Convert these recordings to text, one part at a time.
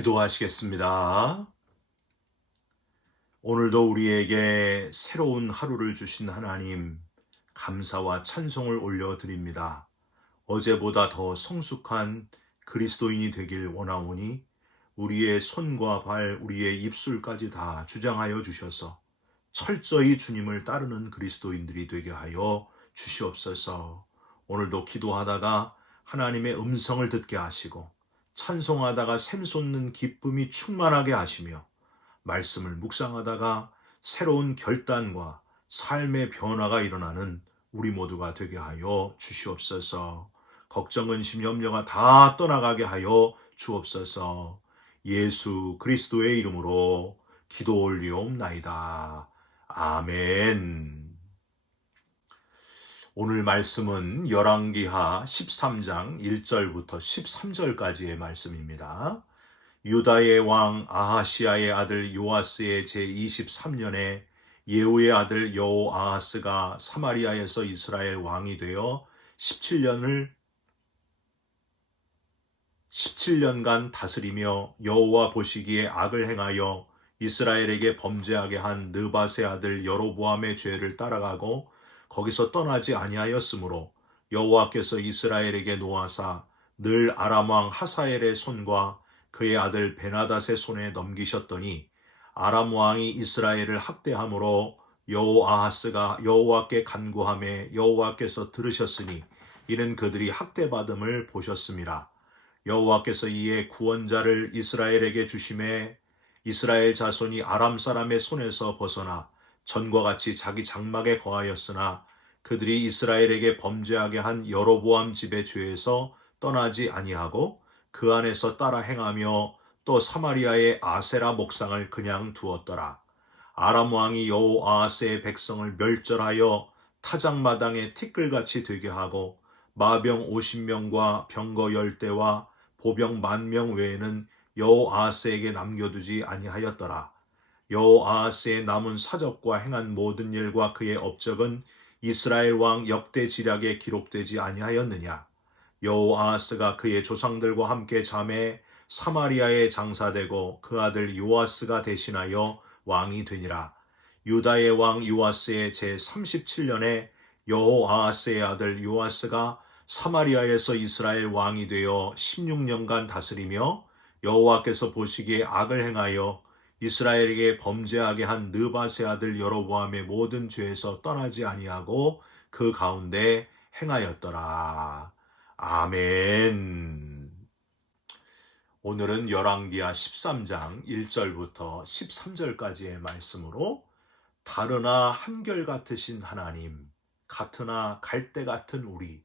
기도하시겠습니다. 오늘도 우리에게 새로운 하루를 주신 하나님, 감사와 찬송을 올려드립니다. 어제보다 더 성숙한 그리스도인이 되길 원하오니 우리의 손과 발, 우리의 입술까지 다 주장하여 주셔서 철저히 주님을 따르는 그리스도인들이 되게 하여 주시옵소서. 오늘도 기도하다가 하나님의 음성을 듣게 하시고 찬송하다가 샘솟는 기쁨이 충만하게 하시며 말씀을 묵상하다가 새로운 결단과 삶의 변화가 일어나는 우리 모두가 되게 하여 주시옵소서. 걱정, 근심, 염려가 다 떠나가게 하여 주옵소서. 예수 그리스도의 이름으로 기도 올리옵나이다. 아멘. 오늘 말씀은 열왕기하 13장 1절부터 13절까지의 말씀입니다. 유다의 왕 아하시아의 아들 요아스의 제23년에 예후의 아들 여호아하스가 사마리아에서 이스라엘 왕이 되어 17년간 다스리며 여호와 보시기에 악을 행하여 이스라엘에게 범죄하게 한 느밧의 아들 여로보암의 죄를 따라가고 거기서 떠나지 아니하였으므로 여호와께서 이스라엘에게 노하사 늘 아람 왕 하사엘의 손과 그의 아들 베나닷의 손에 넘기셨더니 아람 왕이 이스라엘을 학대함으로 여호아하스가 여호와께 간구하매 여호와께서 들으셨으니 이는 그들이 학대받음을 보셨음이라. 여호와께서 이에 구원자를 이스라엘에게 주심에 이스라엘 자손이 아람 사람의 손에서 벗어나 전과 같이 자기 장막에 거하였으나 그들이 이스라엘에게 범죄하게 한 여로보암 집의 죄에서 떠나지 아니하고 그 안에서 따라 행하며 또 사마리아의 아세라 목상을 그냥 두었더라. 아람 왕이 여호아하스의 백성을 멸절하여 타작마당에 티끌같이 되게 하고 마병 50명과 병거 10대와 보병 10,000명 외에는 여호아하스에게 남겨두지 아니하였더라. 여호아하스의 남은 사적과 행한 모든 일과 그의 업적은 이스라엘 왕 역대지략에 기록되지 아니하였느냐. 여호아하스가 그의 조상들과 함께 잠에 사마리아에 장사되고 그 아들 요아스가 대신하여 왕이 되니라. 유다의 왕 요아스의 제37년에 여호아하스의 아들 요아스가 사마리아에서 이스라엘 왕이 되어 16년간 다스리며 여호와께서 보시기에 악을 행하여 이스라엘에게 범죄하게 한 느밧의 아들 여로보암의 모든 죄에서 떠나지 아니하고 그 가운데 행하였더라. 아멘. 오늘은 열왕기하 13장 1절부터 13절까지의 말씀으로 다르나 한결같으신 하나님, 같으나 갈대 같은 우리,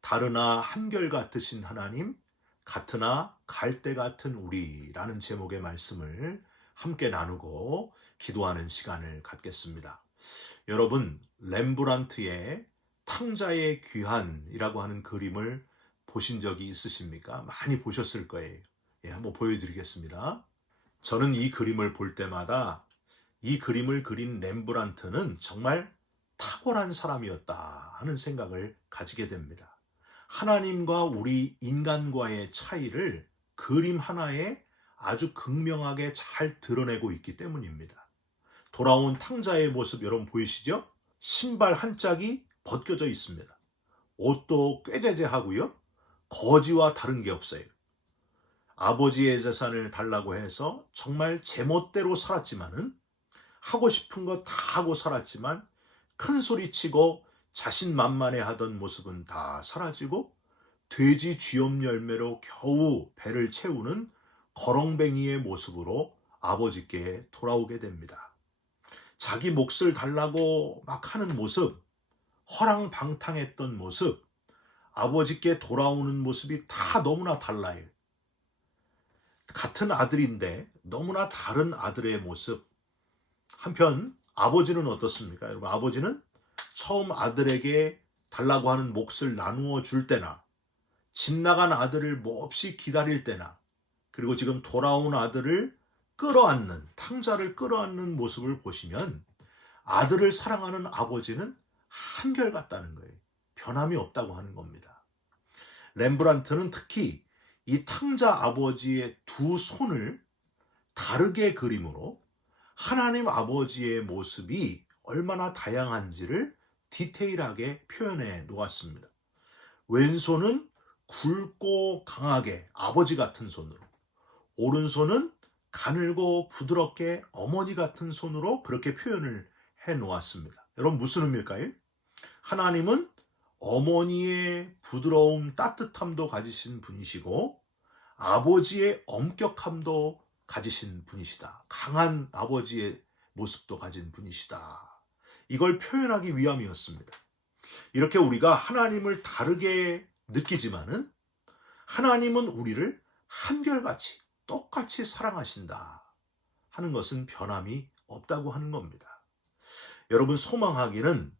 다르나 한결같으신 하나님, 같으나 갈대 같은 우리라는 제목의 말씀을 함께 나누고 기도하는 시간을 갖겠습니다. 여러분, 렘브란트의 탕자의 귀환이라고 하는 그림을 보신 적이 있으십니까? 많이 보셨을 거예요. 한번 보여드리겠습니다. 저는 이 그림을 볼 때마다 이 그림을 그린 렘브란트는 정말 탁월한 사람이었다 하는 생각을 가지게 됩니다. 하나님과 우리 인간과의 차이를 그림 하나에 아주 극명하게 잘 드러내고 있기 때문입니다. 돌아온 탕자의 모습 여러분 보이시죠? 신발 한 짝이 벗겨져 있습니다. 옷도 꾀재재하고요. 거지와 다른 게 없어요. 아버지의 재산을 달라고 해서 정말 제멋대로 살았지만은 하고 싶은 거 다 하고 살았지만 큰 소리 치고 자신만만해 하던 모습은 다 사라지고 돼지 쥐엄 열매로 겨우 배를 채우는 거렁뱅이의 모습으로 아버지께 돌아오게 됩니다. 자기 몫을 달라고 막 하는 모습, 허랑방탕했던 모습, 아버지께 돌아오는 모습이 다 너무나 달라요. 같은 아들인데 너무나 다른 아들의 모습. 한편 아버지는 어떻습니까? 여러분, 아버지는 처음 아들에게 달라고 하는 몫을 나누어 줄 때나 집 나간 아들을 몹시 기다릴 때나 그리고 지금 돌아온 아들을 끌어안는, 탕자를 끌어안는 모습을 보시면 아들을 사랑하는 아버지는 한결같다는 거예요. 변함이 없다고 하는 겁니다. 렘브란트는 특히 이 탕자 아버지의 두 손을 다르게 그림으로 하나님 아버지의 모습이 얼마나 다양한지를 디테일하게 표현해 놓았습니다. 왼손은 굵고 강하게 아버지 같은 손으로, 오른손은 가늘고 부드럽게 어머니 같은 손으로 그렇게 표현을 해 놓았습니다. 여러분, 무슨 의미일까요? 하나님은 어머니의 부드러움, 따뜻함도 가지신 분이시고 아버지의 엄격함도 가지신 분이시다. 강한 아버지의 모습도 가진 분이시다. 이걸 표현하기 위함이었습니다. 이렇게 우리가 하나님을 다르게 느끼지만은 하나님은 우리를 한결같이 똑같이 사랑하신다 하는 것은 변함이 없다고 하는 겁니다. 여러분, 소망하기는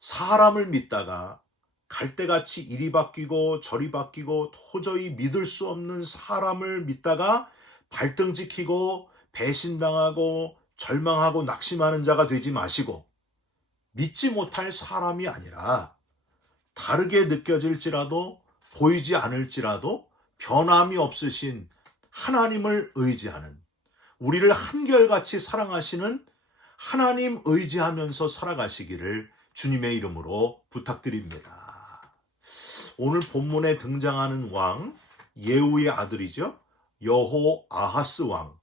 사람을 믿다가 갈대같이 이리 바뀌고 저리 바뀌고 도저히 믿을 수 없는 사람을 믿다가 발등 찍히고 배신당하고 절망하고 낙심하는 자가 되지 마시고, 믿지 못할 사람이 아니라 다르게 느껴질지라도 보이지 않을지라도 변함이 없으신 하나님을 의지하는, 우리를 한결같이 사랑하시는 하나님 의지하면서 살아가시기를 주님의 이름으로 부탁드립니다. 오늘 본문에 등장하는 왕, 예후의 아들이죠. 여호아하스 왕.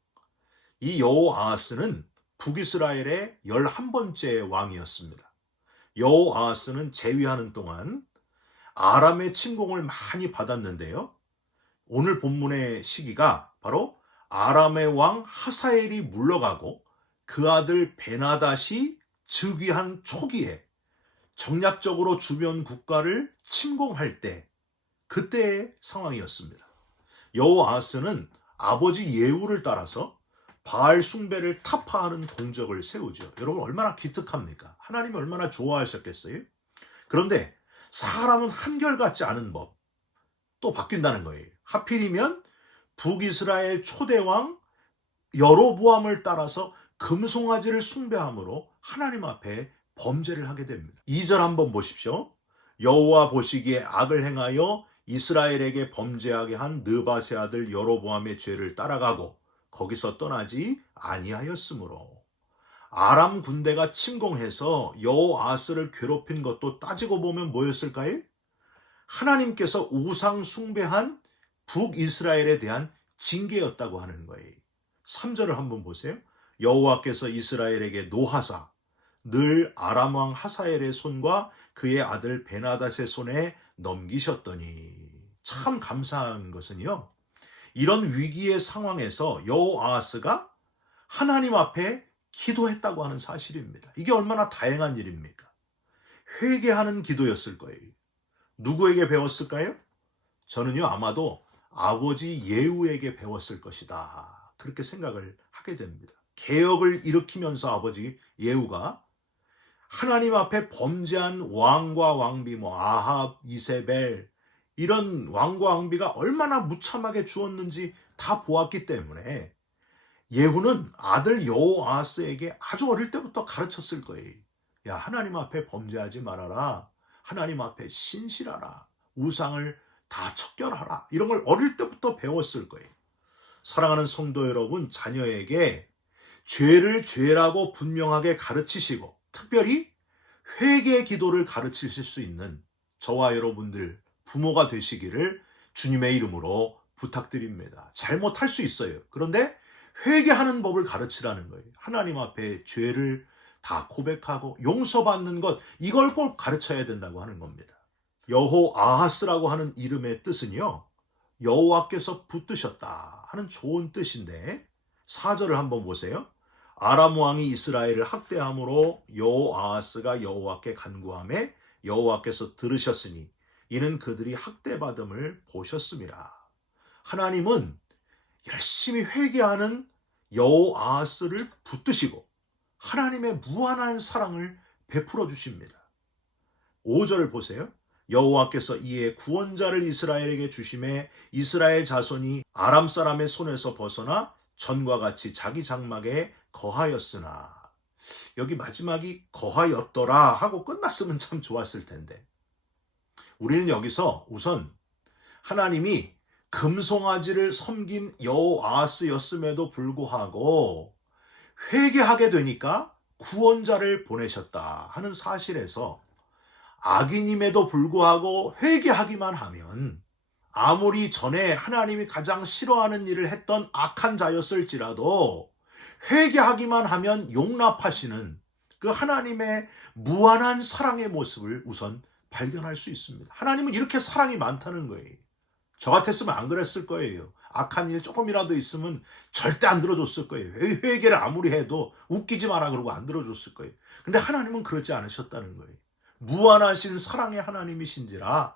이 여호아하스는 북이스라엘의 11번째 왕이었습니다. 여호아하스는 재위하는 동안 아람의 침공을 많이 받았는데요. 오늘 본문의 시기가 바로 아람의 왕 하사엘이 물러가고 그 아들 베나닷이 즉위한 초기에 정략적으로 주변 국가를 침공할 때, 그때의 상황이었습니다. 여호아하스는 아버지 예후를 따라서 바알 숭배를 타파하는 공적을 세우죠. 여러분, 얼마나 기특합니까? 하나님이 얼마나 좋아하셨겠어요? 그런데 사람은 한결같지 않은 법, 또 바뀐다는 거예요. 하필이면 북이스라엘 초대왕 여로보암을 따라서 금송아지를 숭배함으로 하나님 앞에 범죄를 하게 됩니다. 2절 한번 보십시오. 여호와 보시기에 악을 행하여 이스라엘에게 범죄하게 한 느바세 아들 여로보암의 죄를 따라가고 거기서 떠나지 아니하였으므로. 아람 군대가 침공해서 여호아하스를 괴롭힌 것도 따지고 보면 뭐였을까요? 하나님께서 우상 숭배한 북이스라엘에 대한 징계였다고 하는 거예요. 3절을 한번 보세요. 여호와께서 이스라엘에게 노하사 늘 아람 왕 하사엘의 손과 그의 아들 베나닷의 손에 넘기셨더니. 참 감사한 것은요, 이런 위기의 상황에서 여호아하스가 하나님 앞에 기도했다고 하는 사실입니다. 이게 얼마나 다행한 일입니까? 회개하는 기도였을 거예요. 누구에게 배웠을까요? 저는요, 아마도 아버지 예후에게 배웠을 것이다, 그렇게 생각을 하게 됩니다. 개혁을 일으키면서 아버지 예후가 하나님 앞에 범죄한 왕과 왕비, 아합, 이세벨, 이런 왕과 왕비가 얼마나 무참하게 죽었는지 다 보았기 때문에 예후는 아들 여호아하스에게 아주 어릴 때부터 가르쳤을 거예요. 야, 하나님 앞에 범죄하지 말아라. 하나님 앞에 신실하라. 우상을 다 척결하라. 이런 걸 어릴 때부터 배웠을 거예요. 사랑하는 성도 여러분, 자녀에게 죄를 죄라고 분명하게 가르치시고 특별히 회개 기도를 가르치실 수 있는 저와 여러분들 부모가 되시기를 주님의 이름으로 부탁드립니다. 잘못할 수 있어요. 그런데 회개하는 법을 가르치라는 거예요. 하나님 앞에 죄를 다 고백하고 용서받는 것, 이걸 꼭 가르쳐야 된다고 하는 겁니다. 여호아하스라고 하는 이름의 뜻은요, 여호와께서 붙드셨다 하는 좋은 뜻인데 4절을 한번 보세요. 아람 왕이 이스라엘을 학대함으로 여호아하스가 여호와께 간구하매 여호와께서 들으셨으니 이는 그들이 학대받음을 보셨음이라. 하나님은 열심히 회개하는 여호아하스를 붙드시고 하나님의 무한한 사랑을 베풀어 주십니다. 5절을 보세요. 여호와께서 이에 구원자를 이스라엘에게 주심에 이스라엘 자손이 아람 사람의 손에서 벗어나 전과 같이 자기 장막에 거하였으나. 여기 마지막이 거하였더라 하고 끝났으면 참 좋았을 텐데, 우리는 여기서 우선 하나님이 금송아지를 섬긴 여호아하스였음에도 불구하고 회개하게 되니까 구원자를 보내셨다 하는 사실에서 악인임에도 불구하고 회개하기만 하면 아무리 전에 하나님이 가장 싫어하는 일을 했던 악한 자였을지라도 회개하기만 하면 용납하시는 그 하나님의 무한한 사랑의 모습을 우선 발견할 수 있습니다. 하나님은 이렇게 사랑이 많다는 거예요. 저 같았으면 안 그랬을 거예요. 악한 일 조금이라도 있으면 절대 안 들어줬을 거예요. 회개를 아무리 해도 웃기지 마라 그러고 안 들어줬을 거예요. 근데 하나님은 그렇지 않으셨다는 거예요. 무한하신 사랑의 하나님이신지라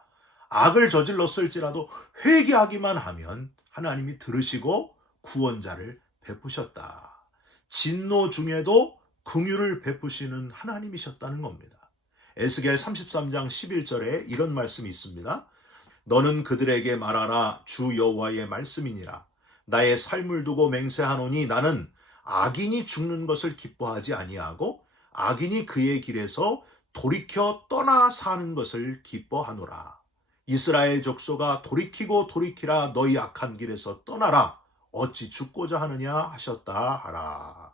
악을 저질렀을지라도 회개하기만 하면 하나님이 들으시고 구원자를 베푸셨다. 진노 중에도 긍휼을 베푸시는 하나님이셨다는 겁니다. 에스겔 33장 11절에 이런 말씀이 있습니다. 너는 그들에게 말하라. 주 여호와의 말씀이니라. 나의 삶을 두고 맹세하노니 나는 악인이 죽는 것을 기뻐하지 아니하고 악인이 그의 길에서 돌이켜 떠나 사는 것을 기뻐하노라. 이스라엘 족속아 돌이키고 돌이키라. 너희 악한 길에서 떠나라. 어찌 죽고자 하느냐 하셨다 하라.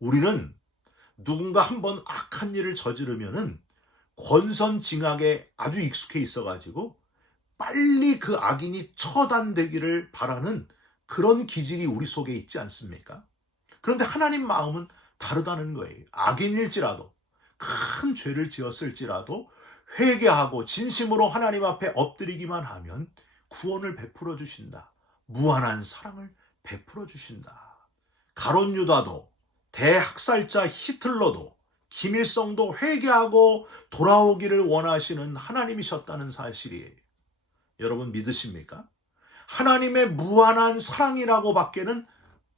우리는 누군가 한번 악한 일을 저지르면은 권선징악에 아주 익숙해 있어가지고 빨리 그 악인이 처단되기를 바라는 그런 기질이 우리 속에 있지 않습니까? 그런데 하나님 마음은 다르다는 거예요. 악인일지라도 큰 죄를 지었을지라도 회개하고 진심으로 하나님 앞에 엎드리기만 하면 구원을 베풀어 주신다. 무한한 사랑을 베풀어 주신다. 가룟 유다도 대학살자 히틀러도 김일성도 회개하고 돌아오기를 원하시는 하나님이셨다는 사실이에요. 여러분 믿으십니까? 하나님의 무한한 사랑이라고 밖에는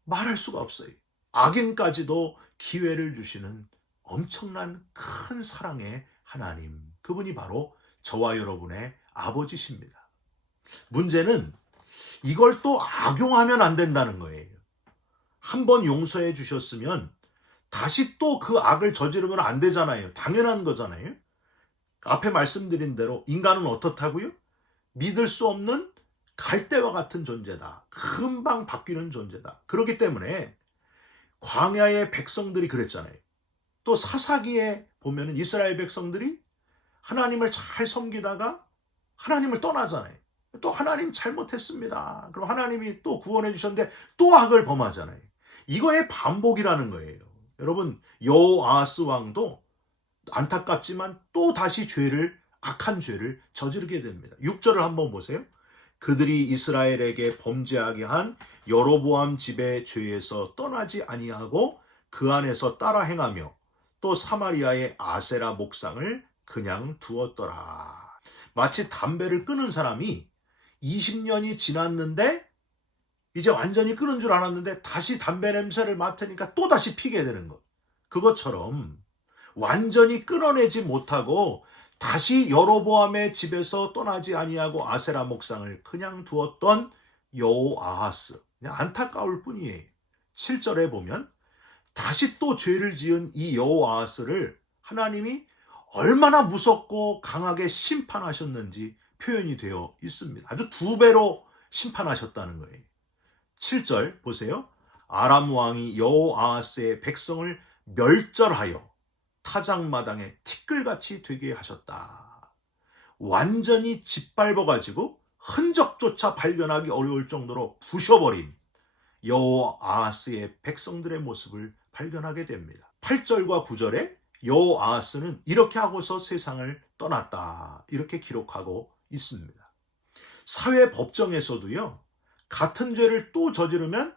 말할 수가 없어요. 악인까지도 기회를 주시는 엄청난 큰 사랑의 하나님, 그분이 바로 저와 여러분의 아버지십니다. 문제는 이걸 또 악용하면 안 된다는 거예요. 한번 용서해 주셨으면 다시 또 그 악을 저지르면 안 되잖아요. 당연한 거잖아요. 앞에 말씀드린 대로 인간은 어떻다고요? 믿을 수 없는 갈대와 같은 존재다. 금방 바뀌는 존재다. 그렇기 때문에 광야의 백성들이 그랬잖아요. 또 사사기에 보면 이스라엘 백성들이 하나님을 잘 섬기다가 하나님을 떠나잖아요. 또 하나님 잘못했습니다. 그럼 하나님이 또 구원해 주셨는데 또 악을 범하잖아요. 이거의 반복이라는 거예요. 여러분 여호아하스 왕도 안타깝지만 또 다시 악한 죄를 저지르게 됩니다. 6절을 한번 보세요. 그들이 이스라엘에게 범죄하게 한 여로보암 집의 죄에서 떠나지 아니하고 그 안에서 따라 행하며 또 사마리아의 아세라 목상을 그냥 두었더라. 마치 담배를 끊은 사람이 20년이 지났는데 이제 완전히 끊은 줄 알았는데 다시 담배 냄새를 맡으니까 또다시 피게 되는 것. 그것처럼 완전히 끊어내지 못하고 다시 여로보암의 집에서 떠나지 아니하고 아세라 목상을 그냥 두었던 여호아하스. 그냥 안타까울 뿐이에요. 7절에 보면 다시 또 죄를 지은 이 여호아하스를 하나님이 얼마나 무섭고 강하게 심판하셨는지 표현이 되어 있습니다. 아주 2배로 심판하셨다는 거예요. 7절 보세요. 아람 왕이 여호아하스의 백성을 멸절하여 타작마당에 티끌같이 되게 하셨다. 완전히 짓밟아가지고 흔적조차 발견하기 어려울 정도로 부셔버린 여호아하스의 백성들의 모습을 발견하게 됩니다. 8절과 9절에 여호아하스는 이렇게 하고서 세상을 떠났다. 이렇게 기록하고 있습니다. 사회 법정에서도요. 같은 죄를 또 저지르면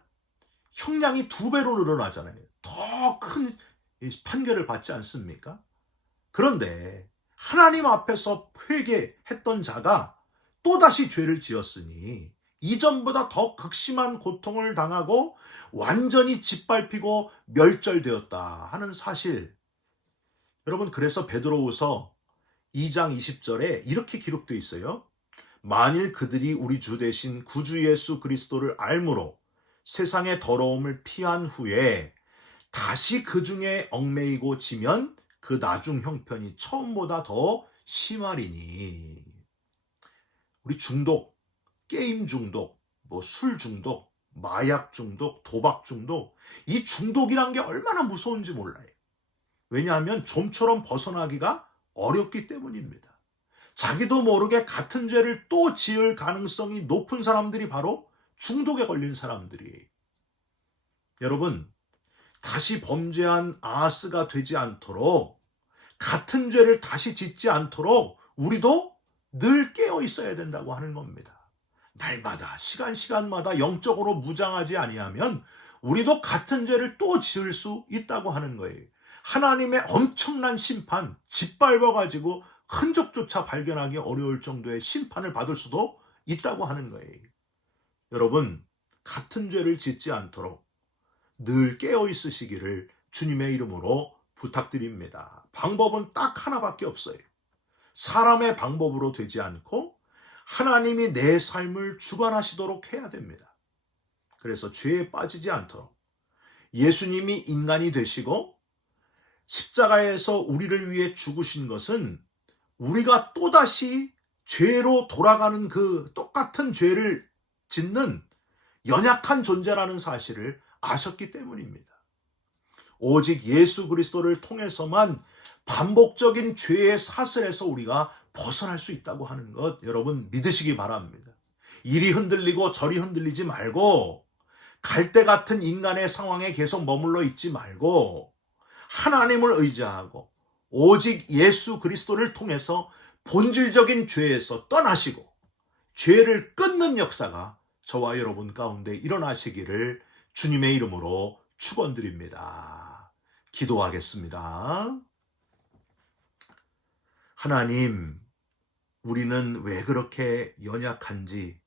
형량이 2배로 늘어나잖아요. 더 큰 판결을 받지 않습니까? 그런데 하나님 앞에서 회개했던 자가 또다시 죄를 지었으니 이전보다 더 극심한 고통을 당하고 완전히 짓밟히고 멸절되었다 하는 사실. 여러분 그래서 베드로후서 2장 20절에 이렇게 기록되어 있어요. 만일 그들이 우리 주 대신 구주 예수 그리스도를 알므로 세상의 더러움을 피한 후에 다시 그 중에 얽매이고 지면 그 나중 형편이 처음보다 더 심하리니. 우리 중독, 게임 중독, 술 중독, 마약 중독, 도박 중독, 이 중독이란 게 얼마나 무서운지 몰라요. 왜냐하면 좀처럼 벗어나기가 어렵기 때문입니다. 자기도 모르게 같은 죄를 또 지을 가능성이 높은 사람들이 바로 중독에 걸린 사람들이에요. 여러분, 다시 범죄한 아하스가 되지 않도록, 같은 죄를 다시 짓지 않도록 우리도 늘 깨어 있어야 된다고 하는 겁니다. 날마다 시간마다 영적으로 무장하지 아니하면 우리도 같은 죄를 또 지을 수 있다고 하는 거예요. 하나님의 엄청난 심판, 짓밟아가지고 흔적조차 발견하기 어려울 정도의 심판을 받을 수도 있다고 하는 거예요. 여러분, 같은 죄를 짓지 않도록 늘 깨어 있으시기를 주님의 이름으로 부탁드립니다. 방법은 딱 하나밖에 없어요. 사람의 방법으로 되지 않고 하나님이 내 삶을 주관하시도록 해야 됩니다. 그래서 죄에 빠지지 않도록 예수님이 인간이 되시고 십자가에서 우리를 위해 죽으신 것은 우리가 또다시 죄로 돌아가는 그 똑같은 죄를 짓는 연약한 존재라는 사실을 아셨기 때문입니다. 오직 예수 그리스도를 통해서만 반복적인 죄의 사슬에서 우리가 벗어날 수 있다고 하는 것 여러분 믿으시기 바랍니다. 이리 흔들리고 저리 흔들리지 말고 갈대 같은 인간의 상황에 계속 머물러 있지 말고 하나님을 의지하고 오직 예수 그리스도를 통해서 본질적인 죄에서 떠나시고 죄를 끊는 역사가 저와 여러분 가운데 일어나시기를 주님의 이름으로 축원드립니다. 기도하겠습니다. 하나님, 우리는 왜 그렇게 연약한지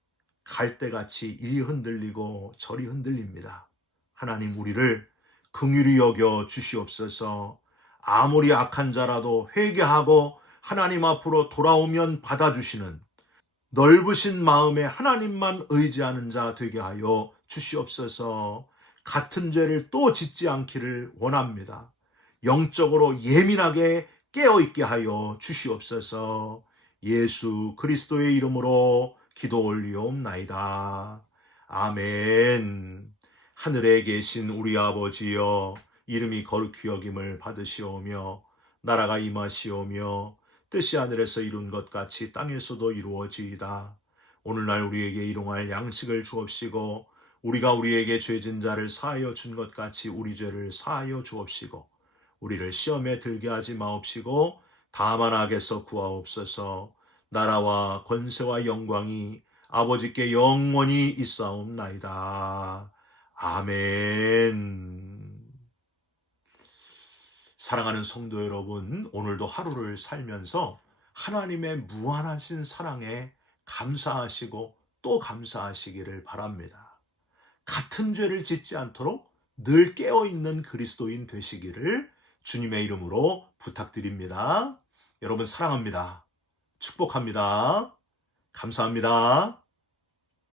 갈대같이 이리 흔들리고 저리 흔들립니다. 하나님, 우리를 긍휼히 여겨 주시옵소서. 아무리 악한 자라도 회개하고 하나님 앞으로 돌아오면 받아주시는 넓으신 마음에 하나님만 의지하는 자 되게 하여 주시옵소서. 같은 죄를 또 짓지 않기를 원합니다. 영적으로 예민하게 깨어있게 하여 주시옵소서. 예수 그리스도의 이름으로 기도 올리옵나이다. 아멘. 하늘에 계신 우리 아버지여, 이름이 거룩히 여김을 받으시오며 나라가 임하시오며 뜻이 하늘에서 이룬 것 같이 땅에서도 이루어지이다. 오늘날 우리에게 일용할 양식을 주옵시고 우리가 우리에게 죄진 자를 사하여 준 것 같이 우리 죄를 사하여 주옵시고 우리를 시험에 들게 하지 마옵시고 다만 악에서 구하옵소서. 나라와 권세와 영광이 아버지께 영원히 있사옵나이다. 아멘. 사랑하는 성도 여러분, 오늘도 하루를 살면서 하나님의 무한하신 사랑에 감사하시고 또 감사하시기를 바랍니다. 같은 죄를 짓지 않도록 늘 깨어있는 그리스도인 되시기를 주님의 이름으로 부탁드립니다. 여러분 사랑합니다. 축복합니다. 감사합니다.